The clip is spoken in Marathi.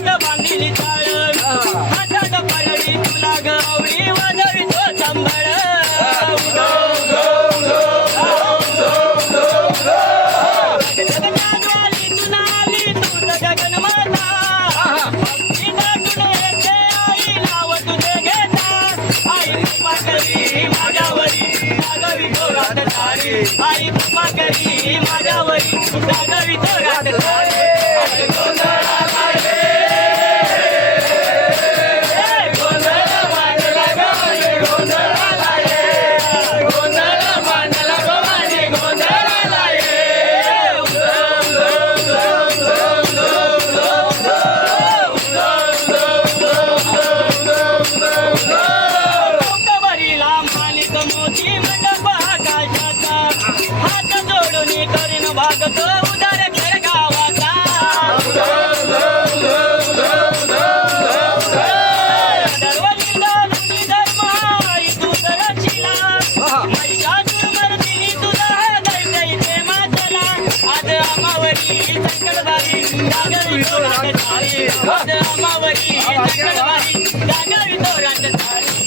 बांधिली चाळ हातात पायरी तुला गवळी वाजवी तो संभळ जगनाली तुनाली तू जगन्माता आई नाव तुझे घेता आई कृपा करी माझ्यावरी जागवी जोरात तारे आई कृपा करी माझ्यावरी जागवी जोरात तारे मोती मंडप आकाशाचा हात जोडून करीन भागतो उदार खेळ गावाचा दरवलीला मुनी धर्म आई तू रचिला महिषासुरमर्दिनी तुझा दैत्य प्रेमाचला आज अमावरी संकटधारी जागवी तो रात तारी आज अमावरी संकटधारी जागवी तो रात तारी